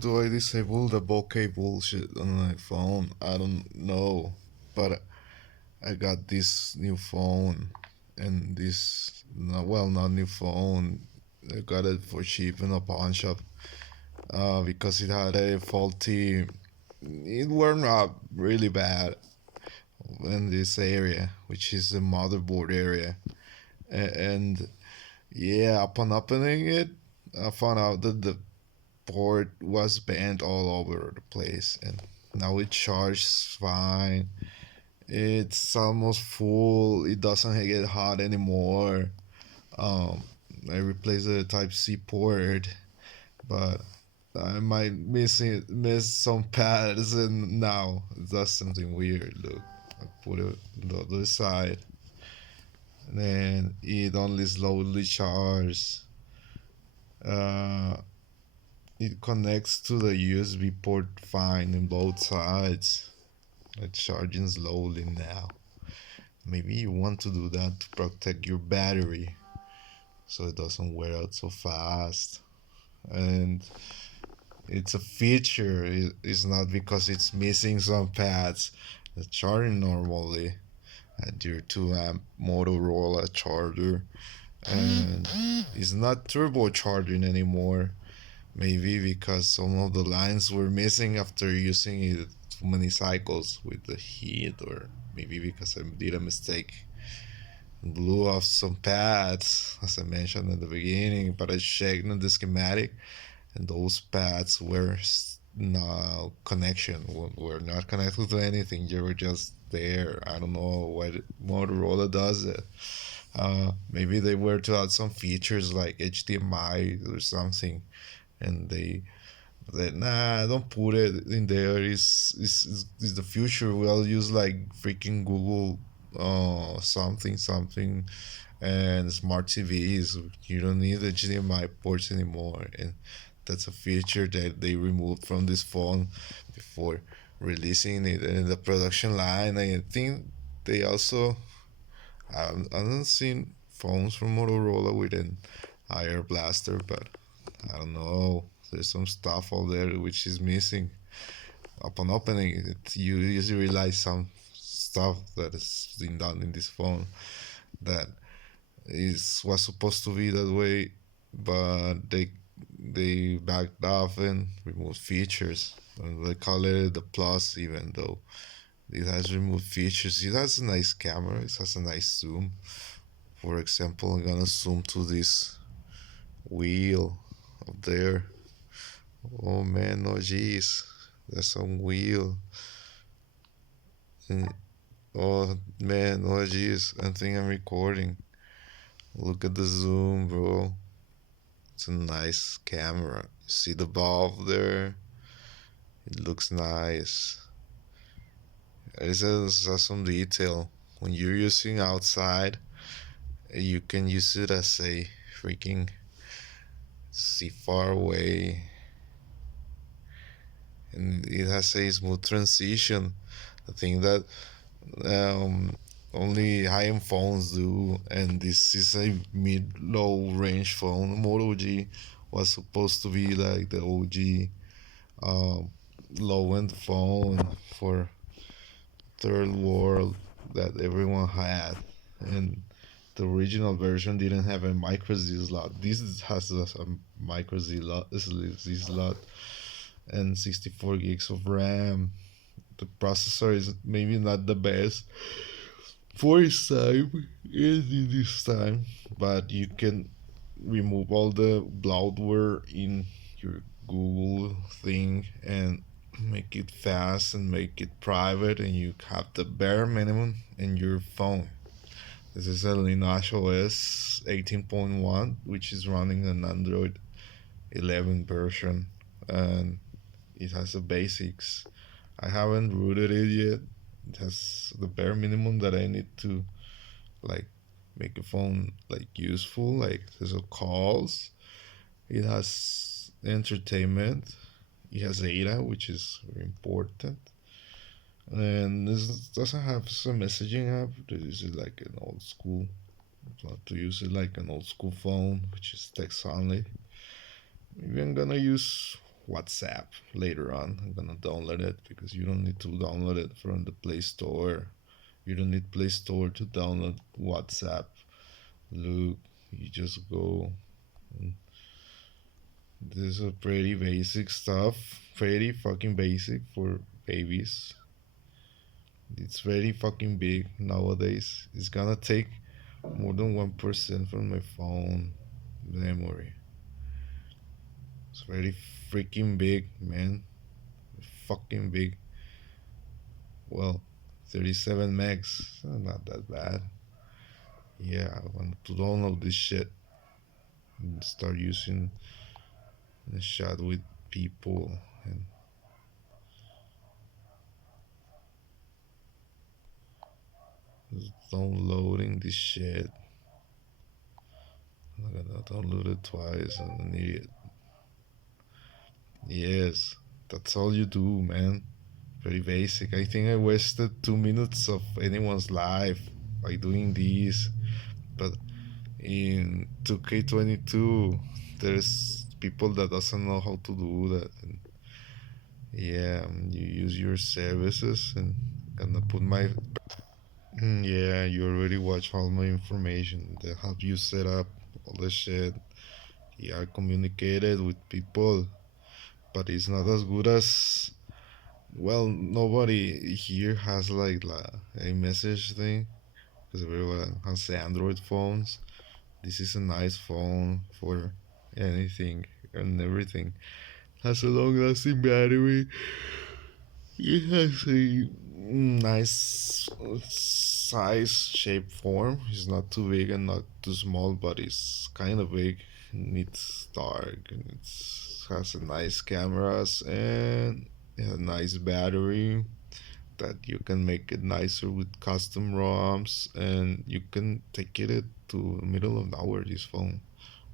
do I disable the bokeh bullshit on my phone? I don't know, but I got this new phone, and this not new phone. I got it for cheap in a pawn shop. Because it had a faulty. It were not really bad in this area, which is the motherboard area, and yeah, upon opening it, I found out that the port was bent all over the place, and now it charges fine. It's almost full. It doesn't get hot anymore. Um, I replaced the Type C port, but I might miss some pads, and now it does something weird. Look, I put it on the other side, and then it only slowly charges. Uh, it connects to the USB port fine in both sides. It's charging slowly now. Maybe you want to do that to protect your battery so it doesn't wear out so fast. And it's a feature, it's not because it's missing some pads. It's charging normally at your 2 amp Motorola charger, and it's not turbocharging anymore. Maybe because some of the lines were missing after using it too many cycles with the heat, or maybe because I did a mistake and blew off some pads, as I mentioned at the beginning. But I checked in the schematic, and those pads were no connection, were not connected to anything. They were just there. I don't know why Motorola does it. Maybe they were to add some features like HDMI or something, and they that nah, don't put it in there. Is the future. We'll use like freaking Google, something, and smart TVs. You don't need HDMI ports anymore, and that's a feature that they removed from this phone before releasing it in the production line. I think they also I haven't seen phones from Motorola with an IR blaster, but I don't know. There's some stuff out there which is missing. Upon opening it, you usually realize some stuff that is been done in this phone that is was supposed to be that way, but they backed off and removed features. And they call it the Plus, even though it has removed features. It has a nice camera. It has a nice zoom. For example, I'm gonna zoom to this wheel up there. Oh man, oh geez, there's some wheel. And, oh man, oh geez, I think I'm recording. Look at the zoom, bro. It's a nice camera. See the bulb there? It looks nice. It has some detail. When you're using outside, you can use it as a freaking see far away, and it has a smooth transition. I think that um, only high-end phones do, and this is a mid-low range phone. Moto G was supposed to be like the OG um, low-end phone for third world that everyone had, and the original version didn't have a micro Z slot. This has a micro Z slot and 64 gigs of RAM. The processor is maybe not the best for its time in this time, but you can remove all the bloatware in your Google thing and make it fast and make it private, and you have the bare minimum in your phone. This is a Lineage OS 18.1, which is running an Android 11 version, and it has the basics. I haven't rooted it yet. It has the bare minimum that I need to like make a phone like useful, like there's a calls. It has entertainment. It has data, which is very important. And this doesn't have some messaging app. This is like an old school. I have to use it like an old school phone, which is text only. Maybe I'm gonna use WhatsApp later on. I'm gonna download it because you don't need to download it from the Play Store. You don't need Play Store to download WhatsApp. Look, you just go. This is pretty basic stuff. Pretty fucking basic for babies. It's very fucking big nowadays. It's gonna take more than 1% from my phone memory. It's very freaking big, man. Fucking big. Well, 37 megs. Not that bad. Yeah, I want to download this shit and start using the chat with people and just downloading this shit. I'm gonna download it twice. I'm an idiot. Yes, that's all you do, man. Very basic. I think I wasted 2 minutes of anyone's life by doing this. But in 2K22, there's people that doesn't know how to do that. And yeah, you use your services and gonna put my yeah. You already watch all my information. They help you set up all the shit. Yeah, I communicated with people, but it's not as good as well. Nobody here has like a message thing because everyone has Android phones. This is a nice phone for anything and everything. Has a long lasting battery. It has a nice size, shape, form. It's not too big and not too small, but it's kind of big. And it's dark and it has a nice cameras and a nice battery that you can make it nicer with custom ROMs, and you can take it to the middle of nowhere this phone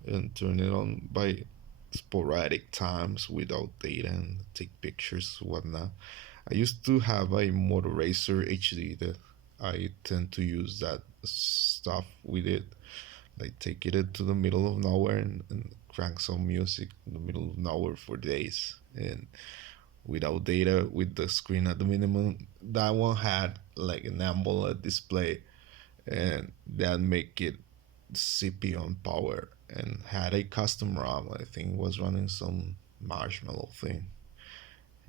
and turn it on by sporadic times without data and take pictures whatnot. I used to have a Moto Racer HD that I tend to use that stuff with it. Like take it to the middle of nowhere and crank some music in the middle of nowhere for days. And without data, with the screen at the minimum, that one had like an AMOLED display, and that make it CPU on power and had a custom ROM. I think was running some Marshmallow thing.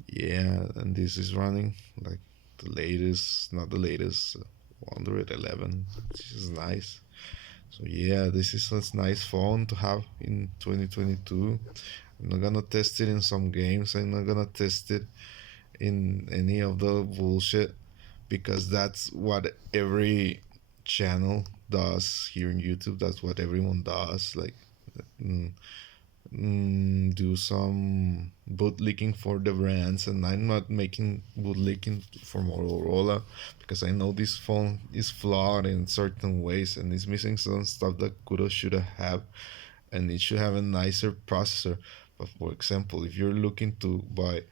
Yeah, and this is running like the latest, not the latest, 111, which is nice. So yeah, this is a nice phone to have in 2022. I'm not gonna test it in some games. I'm not gonna test it in any of the bullshit because that's what every channel does here in YouTube. That's what everyone does. Like, mm, do some bootlicking for the brands, and I'm not making bootlicking for Motorola because I know this phone is flawed in certain ways and it's missing some stuff that could have should have, and it should have a nicer processor. But for example, if you're looking to buy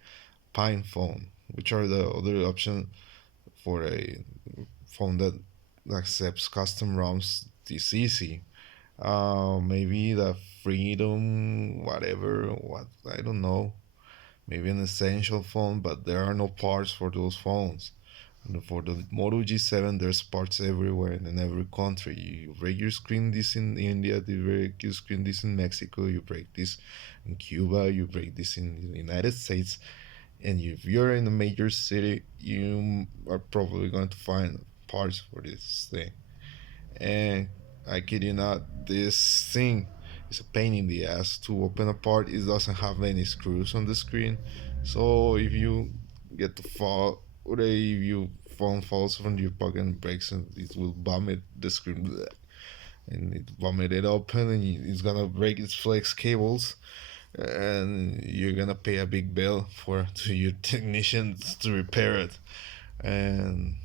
Pine phone, which are the other options for a phone that accepts custom ROMs this easy, maybe the Freedom, whatever, what I don't know. Maybe an essential phone, but there are no parts for those phones. And for the Moto G7, there's parts everywhere and in every country. You break your screen this in India, you break your screen this in Mexico, you break this in Cuba, you break this in the United States. And if you're in a major city, you are probably going to find parts for this thing. And I kid you not, this thing is a pain in the ass to open apart. It doesn't have any screws on the screen, so if you get to fall, or if your phone falls from your pocket and breaks, and it will vomit the screen, and it vomit it open, and it's gonna break its flex cables, and you're gonna pay a big bill for to your technicians to repair it, and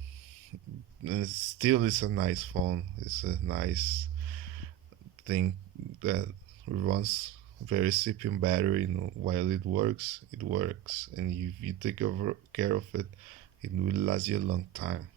still it's a nice phone. It's a nice thing that runs very CPU battery. While it works, and if you take over care of it, it will last you a long time.